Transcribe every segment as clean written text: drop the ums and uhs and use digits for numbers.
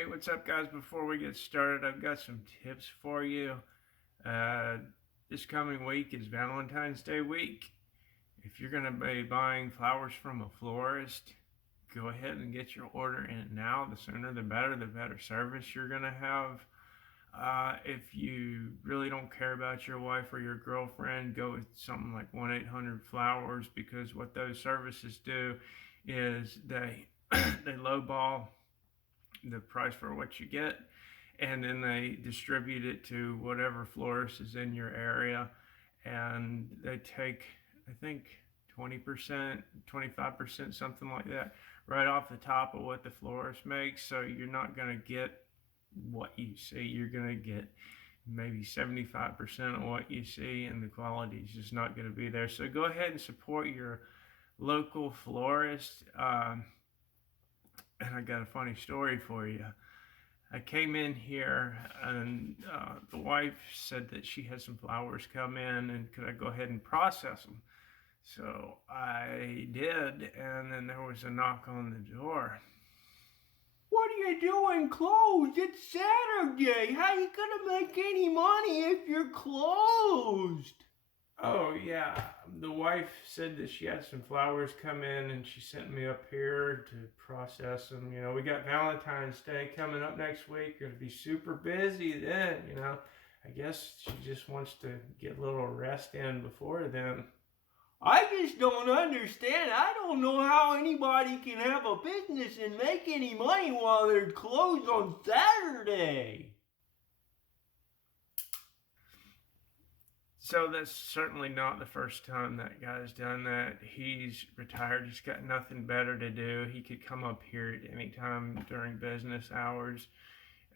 Hey, what's up, guys? Before we get started, I've got some tips for you. Uh, this coming week is Valentine's Day week. If you're going to be buying flowers from a florist, go ahead and get your order in now. The sooner the better service you're going to have. If you really don't care about your wife or your girlfriend, go with something like 1-800-Flowers, because what those services do is they they lowball the price for what you get, and then they distribute it to whatever florist is in your area, and they take, I think, 20%, 25%, something like that, right off the top of what the florist makes. So you're not going to get what you see. You're going to get maybe 75% of what you see, and the quality is just not going to be there. So go ahead and support your local florist. And I got a funny story for you. I came in here, and the wife said that she had some flowers come in, and could I go ahead and process them? So I did, and then there was a knock on the door. What are you doing closed? It's Saturday. How you gonna make any money if you're closed? Oh, yeah. The wife said that she had some flowers come in, and she sent me up here to process them. We got Valentine's Day coming up next week. It'll be super busy then. I guess she just wants to get a little rest in before then. I just don't understand. I don't know how anybody can have a business and make any money while they're closed on Saturday. So that's certainly not the first time that guy's done that. He's retired. He's got nothing better to do. He could come up here at any time during business hours.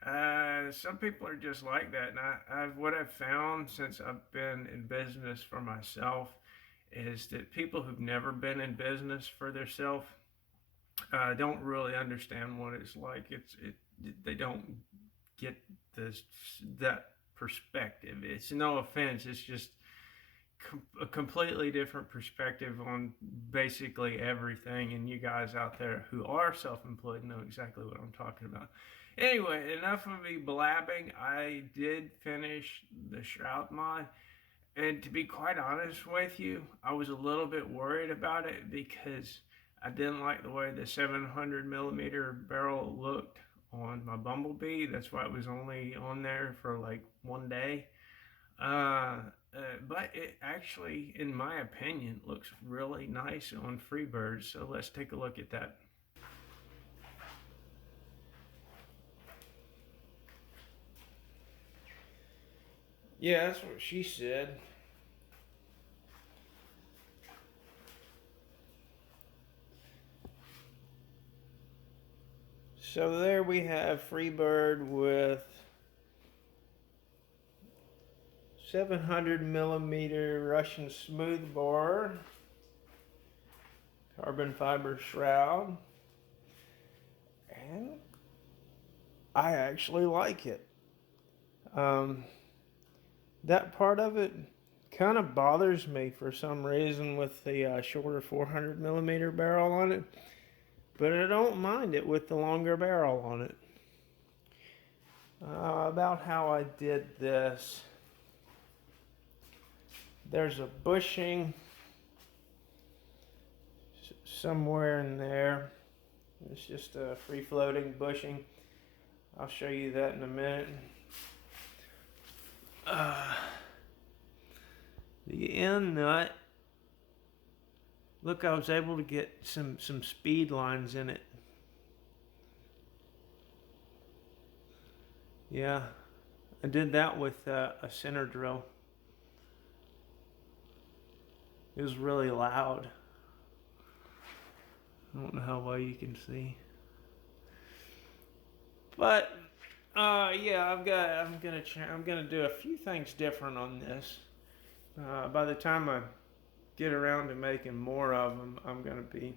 Some people are just like that. And what I've found since I've been in business for myself is that people who've never been in business for themselves don't really understand what it's like. They don't get that perspective. It's no offense. It's just a completely different perspective on basically everything. And you guys out there who are self-employed know exactly what I'm talking about. Anyway, enough of me blabbing. I did finish the Shroud mod. And to be quite honest with you, I was a little bit worried about it because I didn't like the way the 700 millimeter barrel looked on my Bumblebee. That's why it was only on there for like one day. But it actually, in my opinion, looks really nice on Freebird. So let's take a look at that. Yeah, that's what she said. So there we have Freebird with 700 millimeter Russian smooth bore, carbon fiber shroud, and I actually like it. That part of it kind of bothers me for some reason with the shorter 400 millimeter barrel on it, but I don't mind it with the longer barrel on it. About how I did this. There's a bushing somewhere in there. It's just a free-floating bushing. I'll show you that in a minute. The end nut. Look, I was able to get some speed lines in it. Yeah, I did that with a center drill. It was really loud. I don't know how well you can see, but yeah, I'm gonna do a few things different on this. By the time I get around to making more of them, I'm gonna be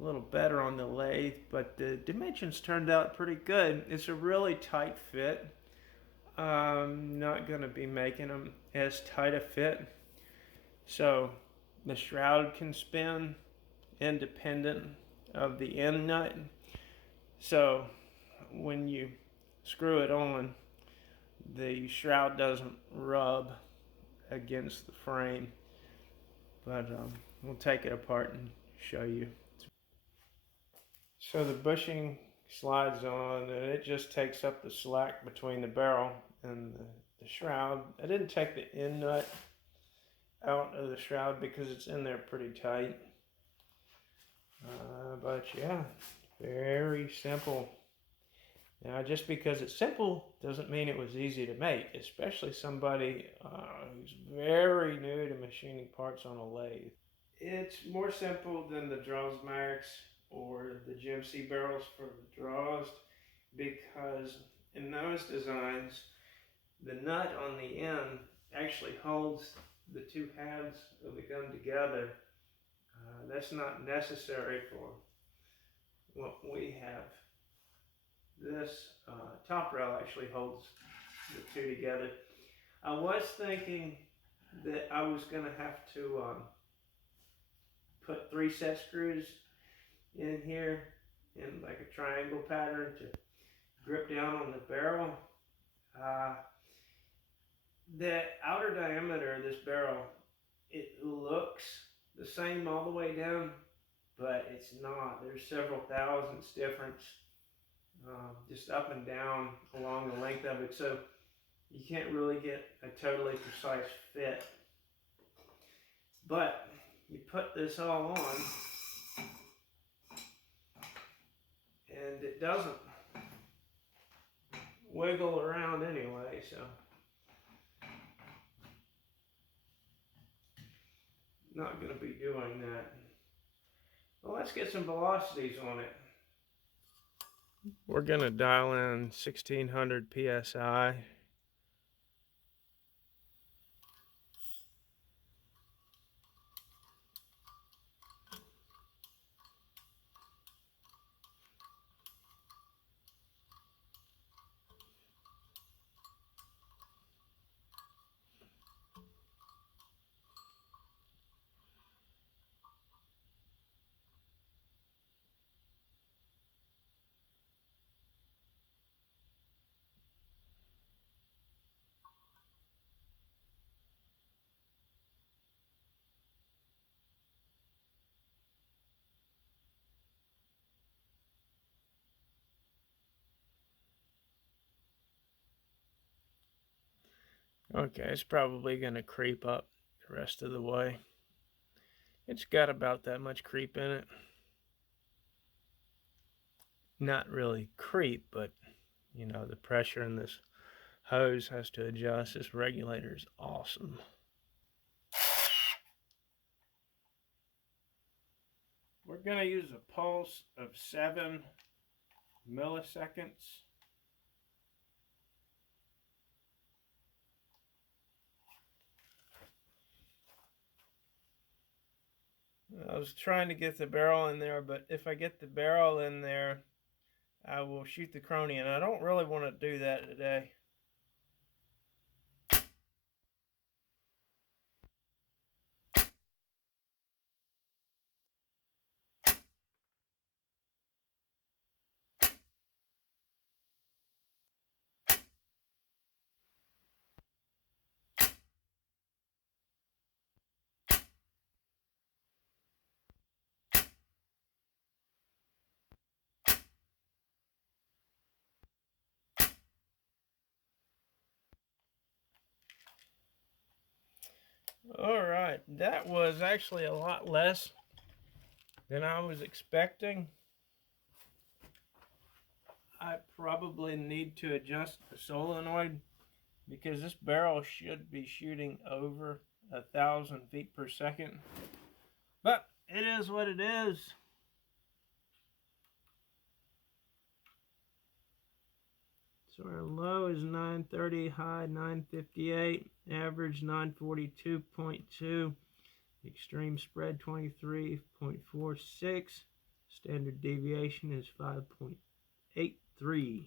a little better on the lathe. But the dimensions turned out pretty good. It's a really tight fit. I'm not gonna be making them as tight a fit, so the shroud can spin independent of the end nut. So when you screw it on, the shroud doesn't rub against the frame. But we'll take it apart and show you. So the bushing slides on, and it just takes up the slack between the barrel and the shroud. I didn't take the end nut out of the shroud because it's in there pretty tight. But yeah, very simple. Now, just because it's simple doesn't mean it was easy to make, especially somebody who's very new to machining parts on a lathe. It's more simple than the Draws or the GMC barrels for the Draws because in those designs, the nut on the end actually holds the two halves of the gun together. That's not necessary for what we have. This top rail actually holds the two together. I was thinking that I was going to have to put 3 set screws in here in like a triangle pattern to grip down on the barrel. The outer diameter of this barrel, it looks the same all the way down, but it's not. There's several thousandths difference just up and down along the length of it, so you can't really get a totally precise fit. But you put this all on and it doesn't wiggle around anyway, so not going to be doing that. Well, let's get some velocities on it. We're going to dial in 1600 psi. Okay, it's probably going to creep up the rest of the way. It's got about that much creep in it. Not really creep, but you know, the pressure in this hose has to adjust. This regulator is awesome. We're going to use a pulse of 7 milliseconds. I was trying to get the barrel in there, but if I get the barrel in there, I will shoot the crony, and I don't really want to do that today. Alright, that was actually a lot less than I was expecting. I probably need to adjust the solenoid because this barrel should be shooting over 1,000 feet per second. But it is what it is. So our low is 930, high 958, average 942.2, extreme spread 23.46, standard deviation is 5.83.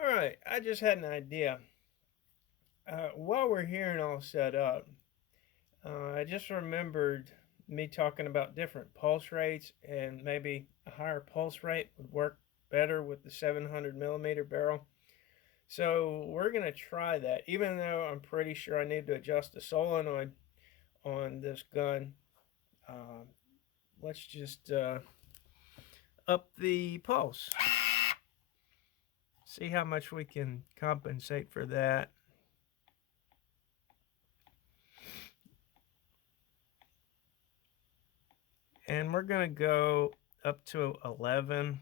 Alright, I just had an idea. While we're here and all set up, I just remembered me talking about different pulse rates, and maybe a higher pulse rate would work better with the 700 millimeter barrel. So we're going to try that, even though I'm pretty sure I need to adjust the solenoid on this gun. Uh, let's just up the pulse. See how much we can compensate for that. And we're going to go up to 11.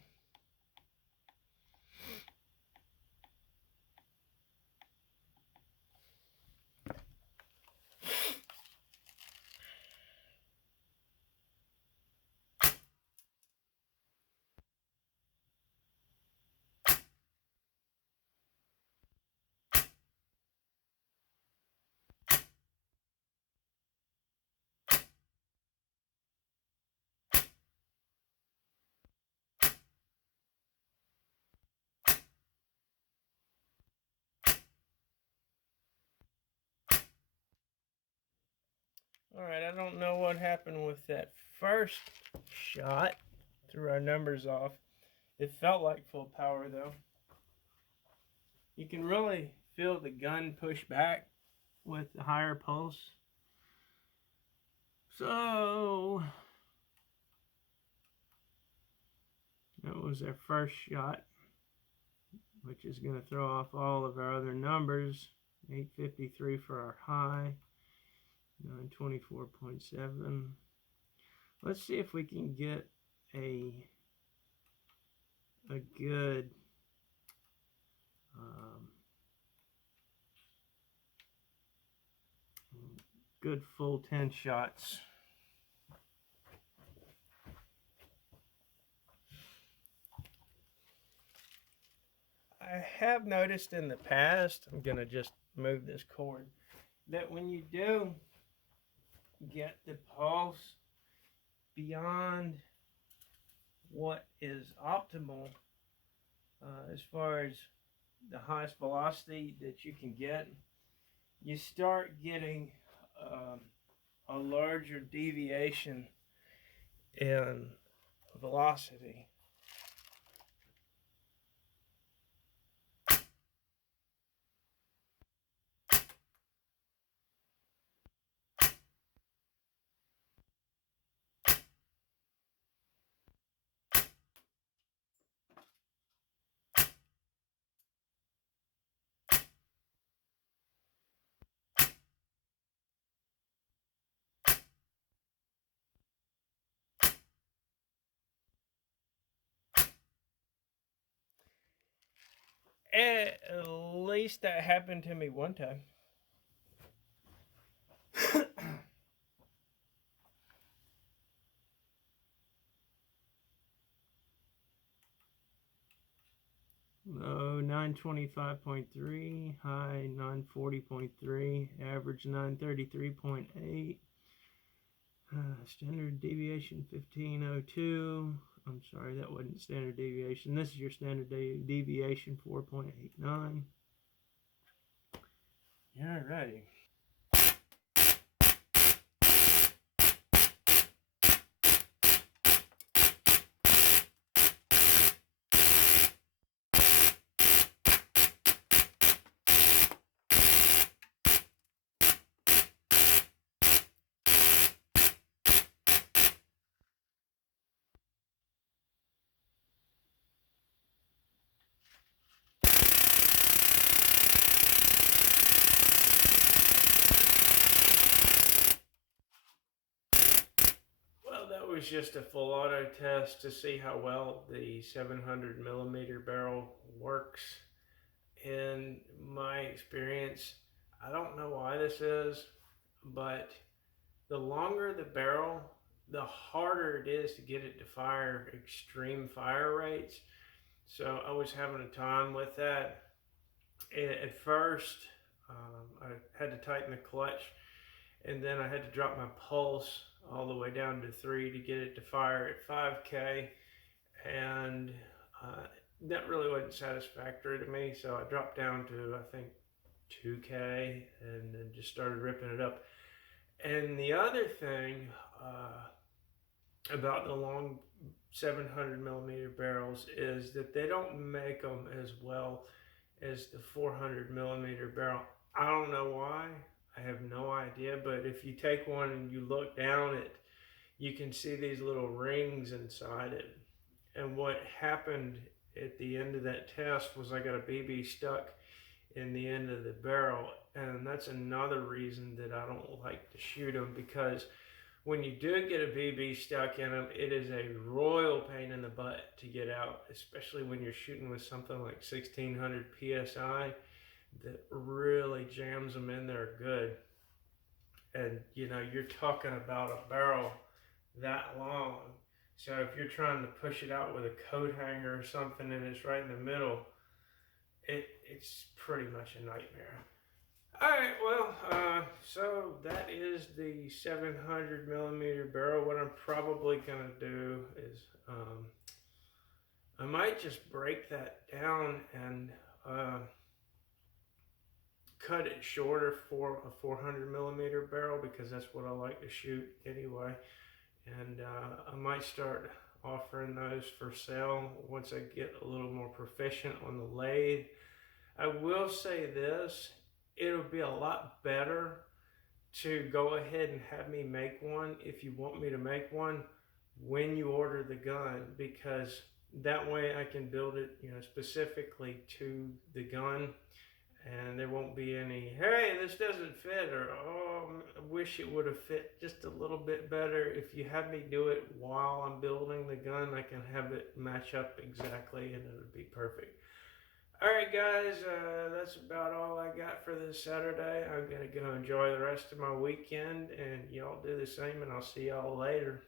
All right, I don't know what happened with that first shot. Threw our numbers off. It felt like full power though. You can really feel the gun push back with the higher pulse. So that was our first shot, which is going to throw off all of our other numbers. 853 for our high, 924.7. Let's see if we can get a good good full 10 shots. I have noticed in the past, I'm gonna just move this cord, that when you do get the pulse beyond what is optimal as far as the highest velocity that you can get, you start getting a larger deviation in velocity. At least that happened to me one time. Low 925.3, high 940.3, average 933.8, standard deviation 1502. I'm sorry, that wasn't standard deviation. This is your standard deviation 4.89. All righty. Was just a full auto test to see how well the 700 millimeter barrel works. In my experience, I don't know why this is, but the longer the barrel, the harder it is to get it to fire extreme fire rates. So I was having a time with that. At first, I had to tighten the clutch, and then I had to drop my pulse all the way down to 3 to get it to fire at 5K, and that really wasn't satisfactory to me, so I dropped down to, I think, 2K, and then just started ripping it up. And the other thing about the long 700 millimeter barrels is that they don't make them as well as the 400 millimeter barrel. I don't know why. I have no idea, but if you take one and you look down it, you can see these little rings inside it. And what happened at the end of that test was I got a BB stuck in the end of the barrel, and that's another reason that I don't like to shoot them, because when you do get a BB stuck in them, it is a royal pain in the butt to get out, especially when you're shooting with something like 1600 psi that really jams them in there good. And you're talking about a barrel that long. So if you're trying to push it out with a coat hanger or something and it's right in the middle, it's pretty much a nightmare. All right, well, so that is the 700 millimeter barrel. What I'm probably gonna do is I might just break that down and cut it shorter for a 400 millimeter barrel, because that's what I like to shoot anyway. And I might start offering those for sale once I get a little more proficient on the lathe. I will say this, it'll be a lot better to go ahead and have me make one, if you want me to make one, when you order the gun, because that way I can build it, specifically to the gun, and there won't be any, hey, this doesn't fit, or oh, I wish it would have fit just a little bit better. If you have me do it while I'm building the gun, I can have it match up exactly, and it would be perfect. All right, guys, that's about all I got for this Saturday. I'm going to go enjoy the rest of my weekend, and y'all do the same, and I'll see y'all later.